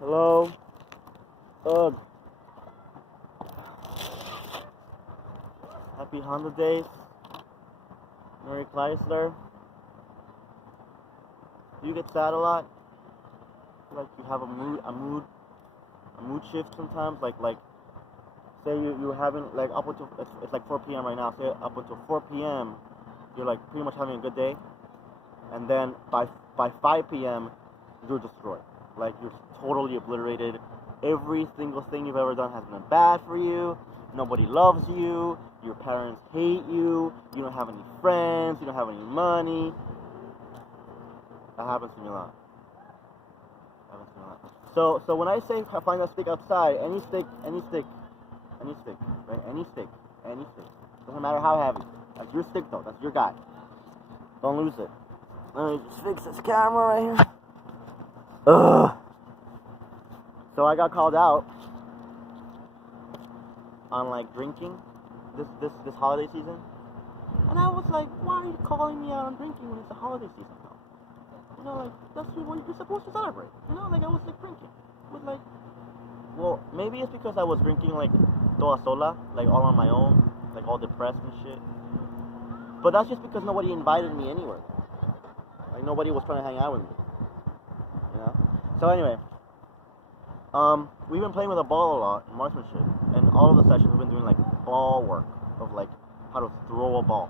Hello. Ugh. Happy holidays. Merry Chrysler. Do you get sad a lot? Like you have a mood shift sometimes. Like say you're having like up until it's like 4 p.m. right now. Say up until 4 p.m. you're like pretty much having a good day, and then by 5 p.m. you're destroyed. Like you're totally obliterated. Every single thing you've ever done has been bad for you. Nobody loves you. Your parents hate you. You don't have any friends. You don't have any money. That happens to me a lot. So when I say find a stick outside, any stick, right? Any stick. Doesn't matter how heavy. That's your stick though. That's your guy. Don't lose it. Let me just fix this camera right here. Ugh. So I got called out on like drinking this holiday season, and I was like, why are you calling me out on drinking when it's the holiday season? You know, like that's what you're supposed to celebrate. You know, like I was like drinking with like, well, maybe it's because I was drinking like toda sola, like all on my own, like all depressed and shit. But that's just because nobody invited me anywhere. Like nobody was trying to hang out with me. You know. So anyway. We've been playing with a ball a lot in marksmanship, and all of the sessions we've been doing like ball work of like how to throw a ball,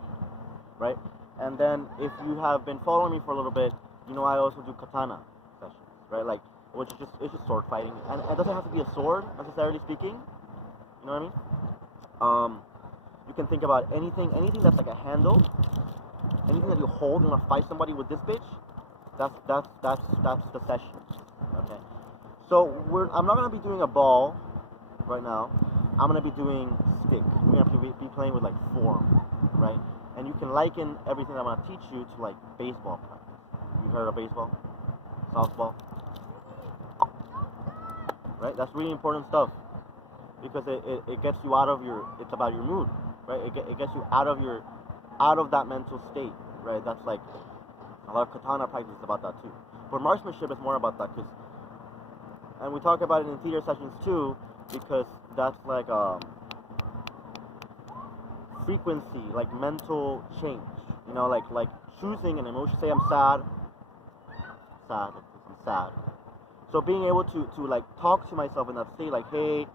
right? And then if you have been following me for a little bit, you know I also do katana sessions, right? Like which is just sword fighting, and it doesn't have to be a sword necessarily speaking. You know what I mean? You can think about anything that's like a handle, anything that you hold. You want to fight somebody with this bitch. That's the session. Okay. So I'm not gonna be doing a ball right now. I'm gonna be doing stick. We're gonna be playing with like form, right? And you can liken everything I'm gonna teach you to like baseball practice. You heard of baseball? Softball? Right? That's really important stuff because it gets you out of it's about your mood, right? It gets you out of that mental state, right? That's like a lot of katana practice is about that too. But marksmanship is more about that because. And we talk about it in theater sessions too, because that's like frequency, like mental change. You know, like choosing an emotion. Say I'm sad. I'm sad. So being able to like talk to myself in that state, like, hey,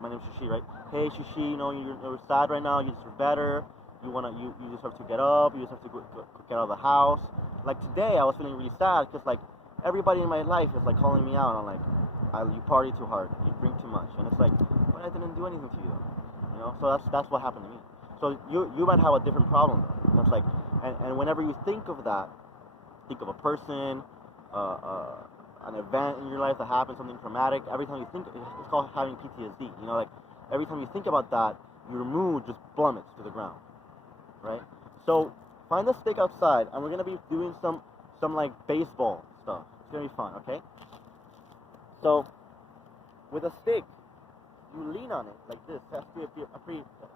my name's Shishi, right? Hey, Shishi, you know, you're sad right now. You deserve better. You deserve to get up. You deserve to get out of the house. Like today, I was feeling really sad because like everybody in my life is like calling me out on like. You party too hard, you drink too much, and it's like, but I didn't do anything to you, you know. So that's what happened to me. So you might have a different problem though. That's like, and whenever you think of that, think of a person, an event in your life that happened, something traumatic. Every time you think, it's called having PTSD. You know, like every time you think about that, your mood just plummets to the ground, right? So find a stick outside, and we're gonna be doing some like baseball stuff. It's gonna be fun, okay? So, with a stick, you lean on it like this. It has to be it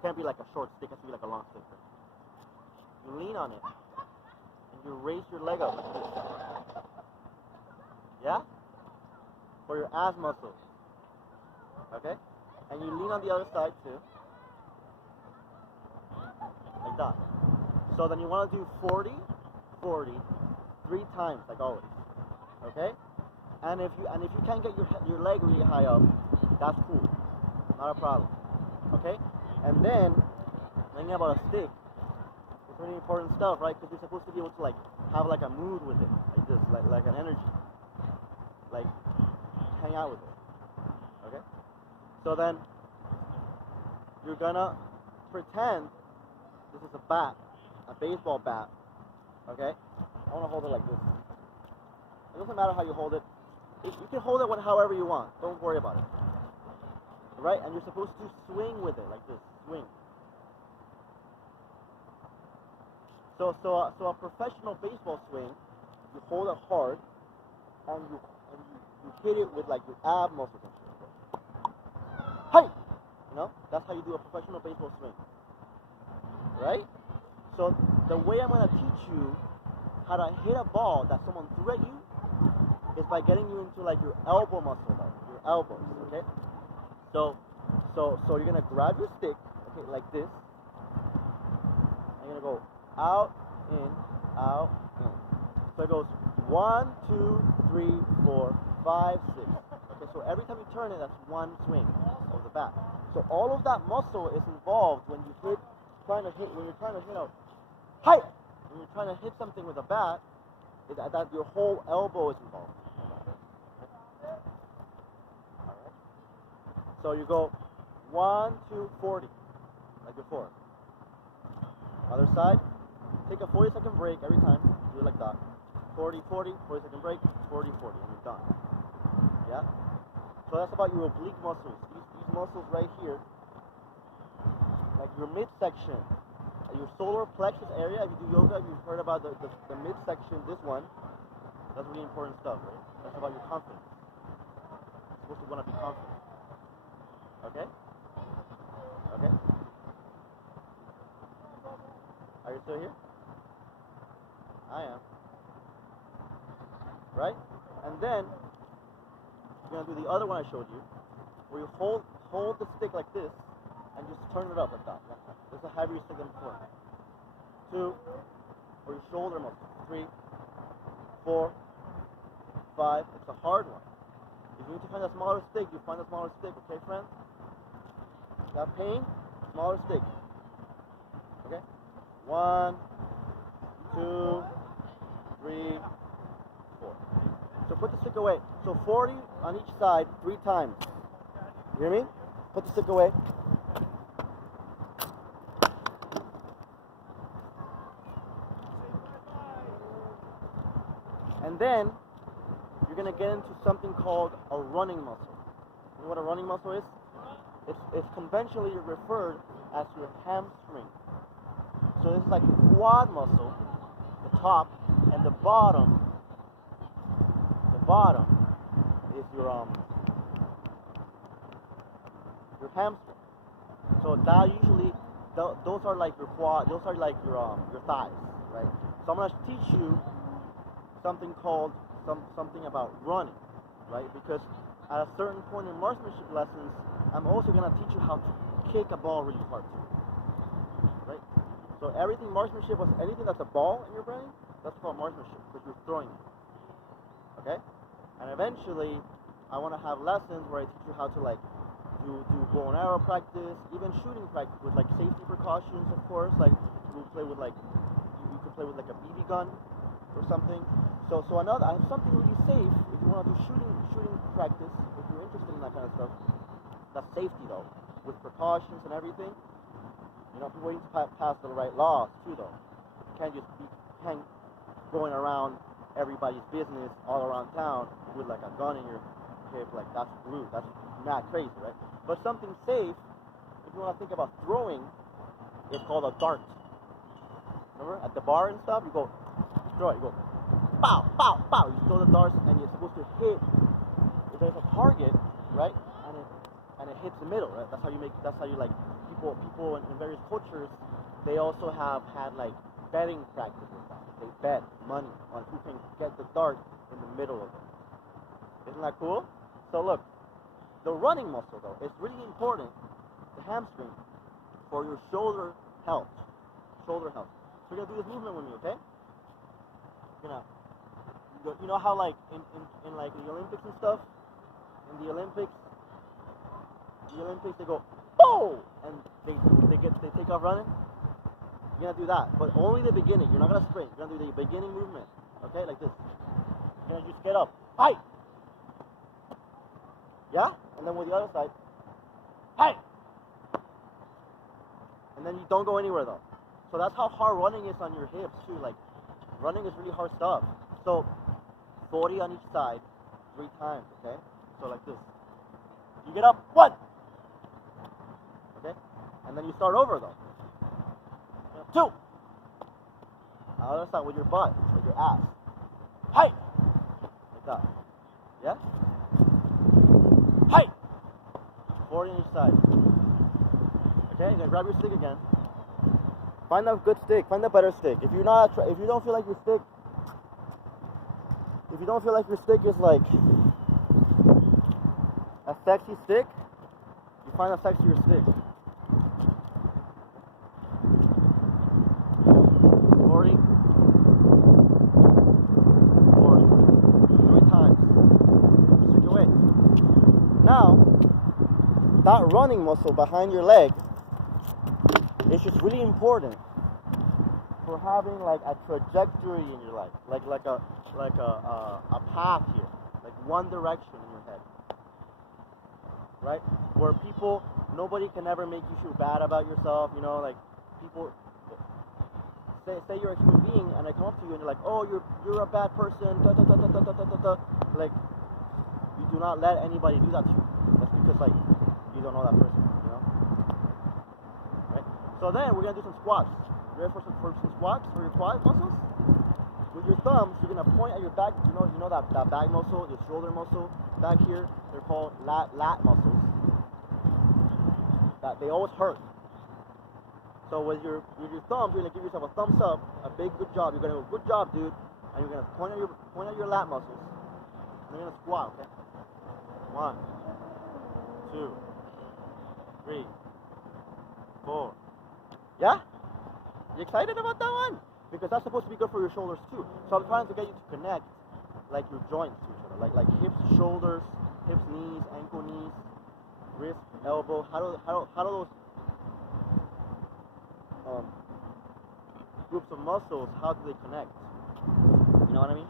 can't be like a short stick. It has to be like a long stick. You lean on it, and you raise your leg up like this. Yeah? For your ass muscles. Okay? And you lean on the other side too. Like that. So then you want to do 40, 3 times, like always. Okay? And if you can't get your leg really high up, that's cool, not a problem. Okay, and then thinking about a stick, it's really important stuff, right? Because you're supposed to be able to like have like a mood with it, like this, like an energy, like hang out with it. Okay, so then you're gonna pretend this is a bat, a baseball bat. Okay, I want to hold it like this. It doesn't matter how you hold it. You can hold it however you want. Don't worry about it. Right? And you're supposed to swing with it like this. Swing. So a professional baseball swing, you hold it hard, and you hit it with like your ab muscles and shit. Hey! You know? That's how you do a professional baseball swing. Right? So the way I'm gonna teach you how to hit a ball that someone threw at you is by getting you into like your elbow muscle though, your elbows, okay? So you're gonna grab your stick, okay, like this. You're gonna go out, in, out, in. So it goes 1, 2, 3, 4, 5, 6. Okay, so every time you turn it, that's one swing of the bat. So all of that muscle is involved when you're trying to hit height. When you're trying to hit something with a bat, that your whole elbow is involved. Alright. So you go 1, 2, 40, like before. Other side, take a 40-second break every time. Do it like that. 40, 40, 40-second break, 40, 40, and you're done. Yeah? So that's about your oblique muscles. These muscles right here, like your midsection, your solar plexus area. If you do yoga, you've heard about the midsection, this one. That's really important stuff, right? That's about your confidence. You're supposed to want to be confident. Okay? Okay? Are you still here? I am. Right? And then you're gonna do the other one I showed you, where you hold the stick like this and just turn it up like that. This is a heavier stick than before. 2, or your shoulder muscle. 3, 4, 5. It's a hard one. If you need to find a smaller stick, you find a smaller stick. Okay, friends? Got pain? Smaller stick. Okay? 1, 2, 3, 4. So put the stick away. So 40 on each side 3 times. You hear me? Put the stick away. And then you're going to get into something called a running muscle. You know what a running muscle is? It's conventionally referred as your hamstring. So this is like your quad muscle, the top, and the bottom. The bottom is your hamstring. So that usually, those are like your quad, those are like your thighs, right? So I'm gonna teach you something called something about running, right? Because at a certain point in marksmanship lessons, I'm also gonna teach you how to kick a ball really hard too, right? So everything marksmanship was anything that's a ball in your brain, that's called marksmanship because you're throwing it. Okay? And eventually, I want to have lessons where I teach you how to like do bow and arrow practice, even shooting practice with like safety precautions, of course. Like you play with like you could play with like a BB gun or something. So another I have something really safe if you want to do shooting practice if you're interested in that kind of stuff. That's safety though, with precautions and everything. You know, people need to pass the right laws too though. You can't just be going around everybody's business all around town with like a gun in your hip, like that's rude, that's not crazy, right? But something safe, if you want to think about throwing, it's called a dart. Remember, at the bar and stuff, you go, throw it, you go, pow, pow, pow, you throw the darts and you're supposed to hit, if there's a target, right, and it hits the middle, right? That's how you like, people in various cultures, they also have had like betting practice with that. They bet money on who can get the dart in the middle of it. Isn't that cool? So look, the running muscle though is really important, the hamstring, for your shoulder health. Shoulder health. So you're gonna do this movement with me, okay? You know how like in like the Olympics and stuff, in the Olympics they go, oh, and they take off running. You're gonna do that, but only the beginning. You're not gonna sprint. You're gonna do the beginning movement, okay, like this. You're gonna just get up, hi, yeah, and then with the other side, hi, and then you don't go anywhere though. So that's how hard running is on your hips too. Like running is really hard stuff. So 40 on each side, 3 times, okay. So like this. You get up, 1, okay, and then you start over though. 2. Other side with your butt, with your ass. Height. Like that. Yeah? Height. 40 on each side. Okay, you're gonna grab your stick again. Find a good stick. Find a better stick. If you don't feel like your stick, if you don't feel like your stick is like a sexy stick, you find a sexier stick. 40, 3 times. Stick your weight. Now, that running muscle behind your leg is just really important for having like a trajectory in your life, like a path here, like one direction in your head, right? Where people, nobody can ever make you feel bad about yourself, you know, like people say you're a human being and I come up to you and you're like, oh, you're a bad person, da, da, da, da, da, da, da, da, da. Like, you do not let anybody do that to you. That's because like you don't know that person, you know? Right? So then we're gonna do some squats. You ready for some squats for your quad muscles? With your thumbs, you're gonna point at your back. You know that back muscle, your shoulder muscle back here. They're called lat muscles. That they always hurt. So with your thumbs, you're gonna give yourself a thumbs up, a big good job. You're gonna go, good job, dude. And you're gonna point at your lat muscles. And you're gonna squat, okay? 1, 2, 3, 4. Yeah? You excited about that one? Because that's supposed to be good for your shoulders too. So I'm trying to get you to connect like your joints to each other, like hips, shoulders, hips, knees, ankle, knees, wrist, elbow. How do those groups of muscles, how do they connect? You know what I mean?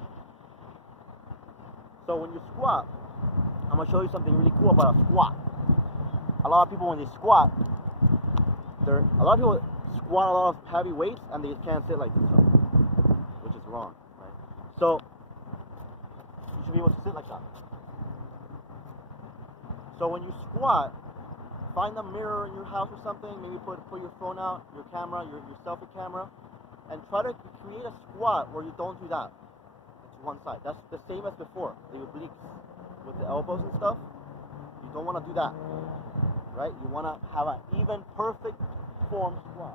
So when you squat, I'm gonna show you something really cool about a squat. A lot of people when they squat, a lot of people squat a lot of heavy weights and they can't sit like this, which is wrong, right? So you should be able to sit like that. So when you squat, find a mirror in your house or something, maybe put your phone out, your camera, your selfie camera, and try to create a squat where you don't do that to one side. That's the same as before, the obliques with the elbows and stuff. You don't want to do that, right? You want to have an even perfect form squat.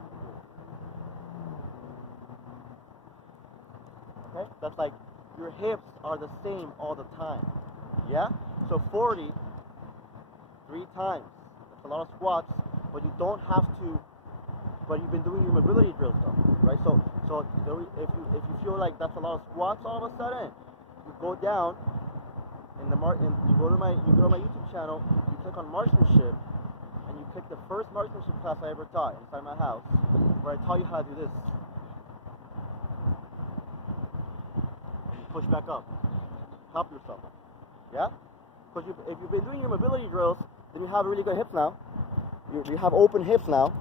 Okay? That's like your hips are the same all the time. Yeah? So 40, 3 times. That's a lot of squats, but you don't have to, but you've been doing your mobility drills though, right? So if you feel like that's a lot of squats all of a sudden, you go down you go to my YouTube channel, you click on Markmanship, and you pick the first Markmanship class I ever taught inside my house, where I taught you how to do this. And you push back up. Help yourself. Yeah? Because if you've been doing your mobility drills, then you have really good hips now. You have open hips now.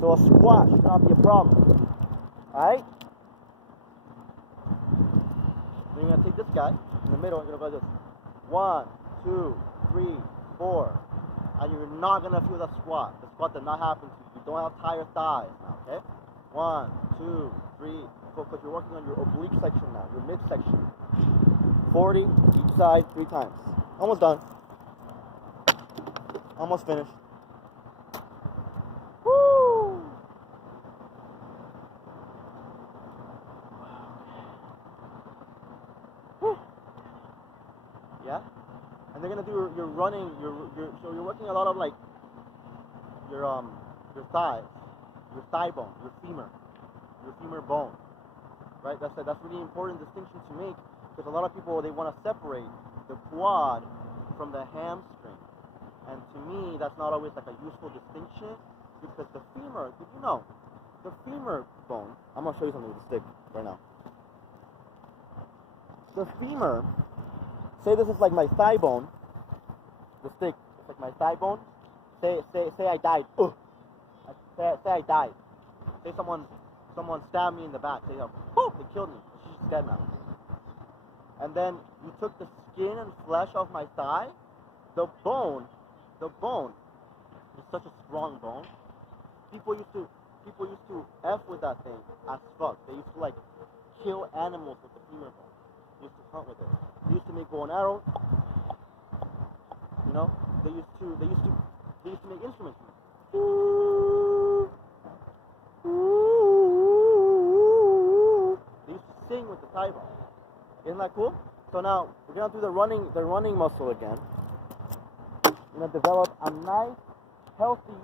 So a squat should not be a problem. Alright? Then you're going to take this guy in the middle and you're going to go like this. 1, 2, 3, 4. And you're not going to feel the squat. The squat did not happen to you. You don't have tired thighs now, okay? 1, 2, 3, 4. Because you're working on your oblique section now, your midsection. 40 each side, 3 times. Almost done. Almost finished. Woo! Yeah? And they're gonna do your running, so you're working a lot of like your thighs, your thigh bone, your femur bone. Right? That's really important distinction to make, because a lot of people, they want to separate the quad from the hamstring. And to me, that's not always like a useful distinction, because the femur, did you know, the femur bone, I'm going to show you something with the stick right now. The femur, say this is like my thigh bone, the stick is like my thigh bone. Say I died. Say I died. Say someone stabbed me in the back. Say, oh, they killed me. She's dead now. And then you took the skin and flesh off my thigh. The bone is such a strong bone. People used to F with that thing as fuck. They used to like kill animals with the femur bone. They used to hunt with it. They used to make bow and arrows. You know, they used to make instruments. They used to thigh bone. Isn't that cool? So now we're gonna do the running muscle again. We're gonna develop a nice, healthy,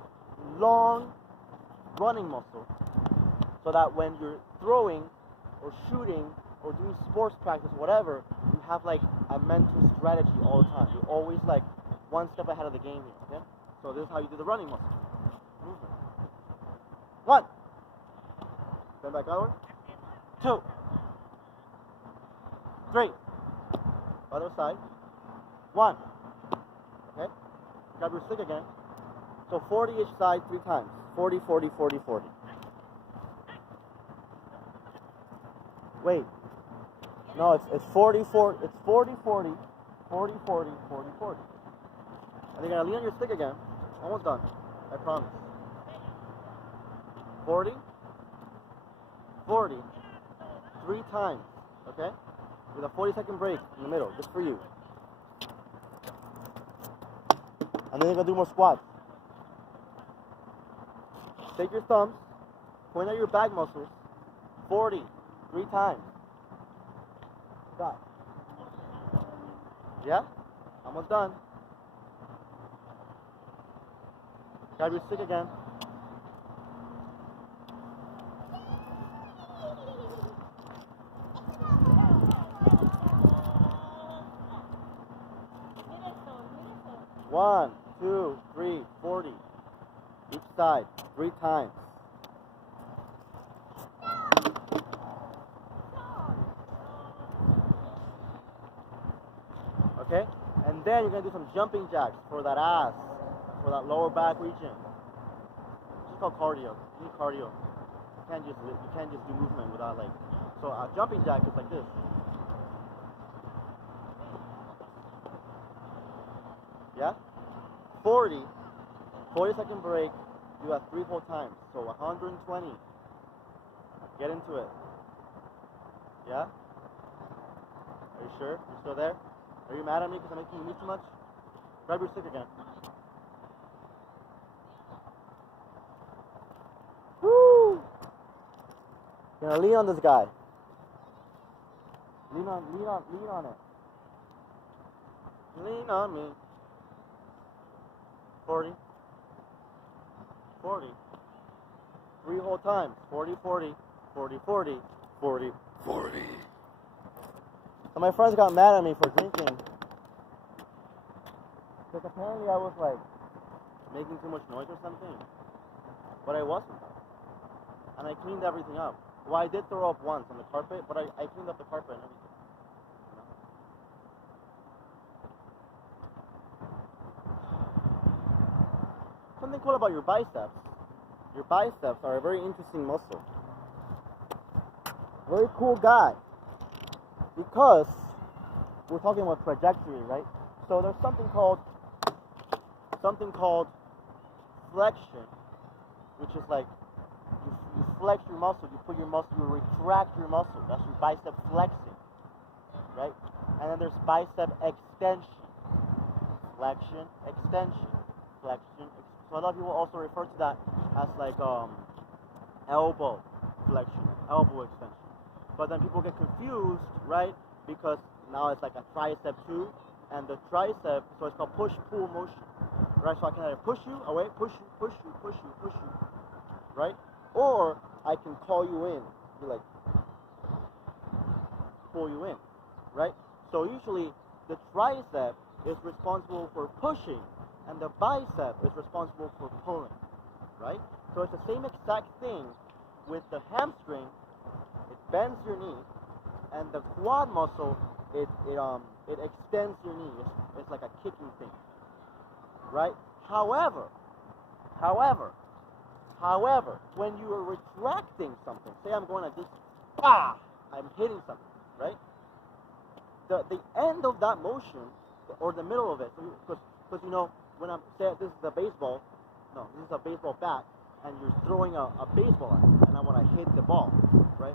long running muscle, so that when you're throwing or shooting or doing sports practice, whatever, you have like a mental strategy all the time. You're always like one step ahead of the game here. Okay? So this is how you do the running muscle. Movement. 1. Bend back outward. 2. 3. Other side. 1. Okay? Grab your stick again. So 40 each side 3 times. 40, 40, 40, 40. Wait. No, it's 40, 40. It's 40, 40, 40, 40, 40, 40. And you're gonna lean on your stick again. Almost done. I promise. 40, 40, 3 times. Okay? With a 40-second break in the middle, just for you. And then you're gonna do more squats. Take your thumbs, point at your back muscles. 40, 3 times. Stop. Yeah? Almost done. Grab your stick again. One, 2, 3, 40. Each side, 3 times. Okay? And then you're going to do some jumping jacks for that ass, for that lower back region. It's just called cardio. You need cardio. You can't just do movement without like. So a jumping jack is like this. Yeah? 40, 40-second break, do that 3 whole times. So 120. Get into it. Yeah? Are you sure? You still there? Are you mad at me because I'm making you move too much? Grab your stick again. Woo! You're gonna lean on this guy. Lean on it. Lean on me. 40. 40. 3 whole times. 40, 40, 40, 40, 40, 40. So my friends got mad at me for drinking. Because apparently I was like making too much noise or something. But I wasn't. And I cleaned everything up. Well, I did throw up once on the carpet, but I cleaned up the carpet and everything. You know? Something cool about your biceps. Your biceps are a very interesting muscle. Very cool guy. Because we're talking about trajectory, right? So there's something called flexion, which is like you flex your muscle, you put your muscle, you retract your muscle. That's your bicep flexing, right? And then there's bicep extension, flexion, extension, flexion. So a lot of people also refer to that as like elbow flexion, elbow extension. But then people get confused, right? Because now it's like a tricep too, and the tricep, so it's called push-pull motion, right? So I can either push you away, push you, push you, push you, push you, right? Or I can call you in, be like, pull you in, right? So usually the tricep is responsible for pushing, and the bicep is responsible for pulling, right? So it's the same exact thing with the hamstring. It bends your knee, and the quad muscle, it extends your knee. It's like a kicking thing, right? However, when you are retracting something, say I'm going like this, I'm hitting something, right? The end of that motion, or the middle of it, because you know, when I'm say this is a baseball, no, this is a baseball bat, and you're throwing a baseball at it, and I want to hit the ball, right?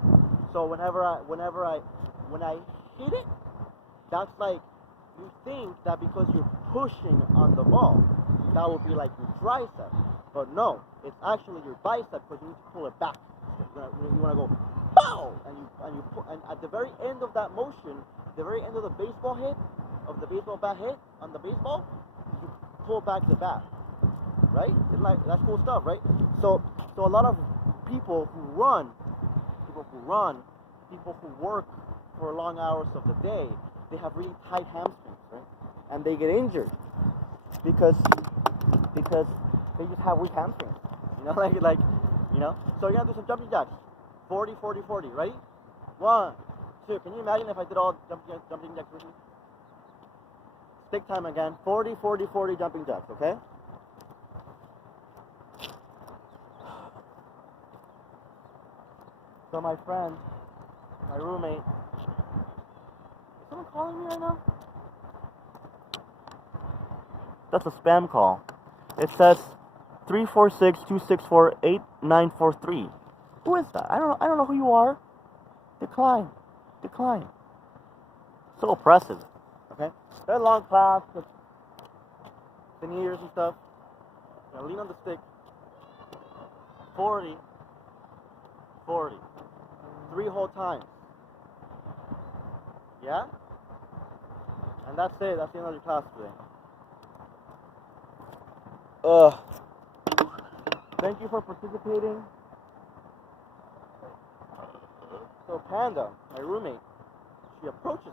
So when I hit it, that's like, you think that because you're pushing on the ball, that would be like your tricep. But no, it's actually your bicep because you need to pull it back. You want to go, pow, and at the very end of that motion, the very end of the baseball hit, of the baseball bat hit on the baseball, you pull back the bat, right? It's like, that's cool stuff, right? So a lot of people who run, people who work for long hours of the day, they have really tight hamstrings, right? And they get injured because they just have weak hamstrings, you know, like, you know. So you're gonna do some jumping jacks, 40, 40, 40. Ready? 1, 2. Can you imagine if I did all jumping jacks with you? Stick time again. 40, 40, 40 jumping jacks. Okay. So my friend, my roommate, is someone calling me right now? That's a spam call. It says 346-264-8943. Who is that? I don't know who you are. Decline. So oppressive. Okay? Very long class, the ears and stuff. Now lean on the stick. 40. 3 whole times. Yeah? And that's it. That's the end of your class today. Thank you for participating. So Panda, my roommate, she approaches me.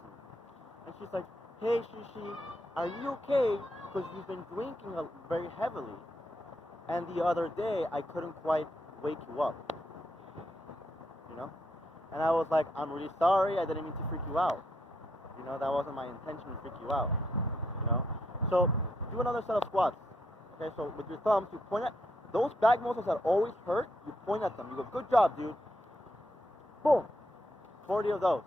And she's like, hey, Shishi, are you okay? Because you've been drinking very heavily. And the other day, I couldn't quite wake you up. You know? And I was like, I'm really sorry. I didn't mean to freak you out. You know, that wasn't my intention to freak you out. You know? So do another set of squats. Okay, so with your thumbs, you point at those back muscles that always hurt, you point at them. You go, good job, dude. Boom. 40 of those.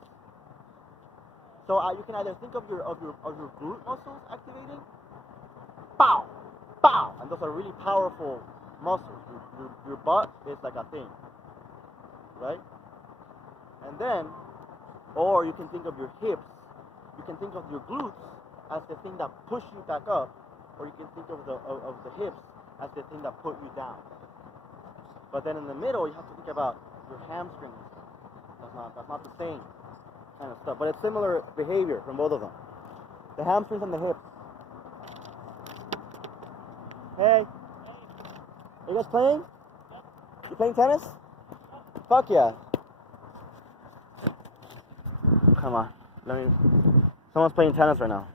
So you can either think of your glute muscles activating, pow, pow, and those are really powerful muscles. Your butt is like a thing, right? And then, or you can think of your hips. You can think of your glutes as the thing that push you back up, or you can think of the hips as the thing that put you down. But then in the middle, you have to think about your hamstrings. That's not the same kind of stuff, but it's similar behavior from both of them. The hamstrings and the hips. Hey, are you guys playing? You playing tennis? Fuck yeah. Come on, someone's playing tennis right now.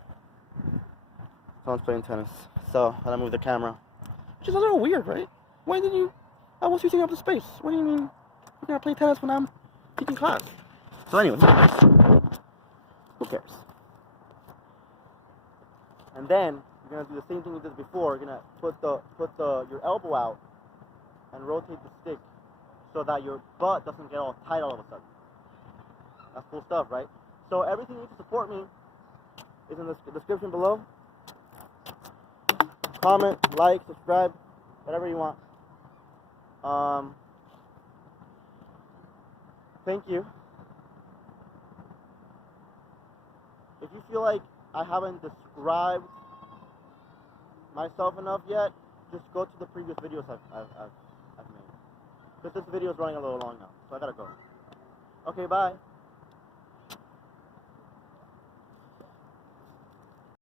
So, let me move the camera. Which is a little weird, right? Why did you... I was using up the space. What do you mean you're gonna play tennis when I'm teaching class? So anyway, who cares? And then, you're gonna do the same thing we did before. You're gonna put your elbow out and rotate the stick so that your butt doesn't get all tight all of a sudden. That's cool stuff, right? So everything you need to support me is in the description below. Comment, like, subscribe, whatever you want. Thank you. If you feel like I haven't described myself enough yet, just go to the previous videos I've made. Because this video is running a little long now, so I gotta go. Okay, bye.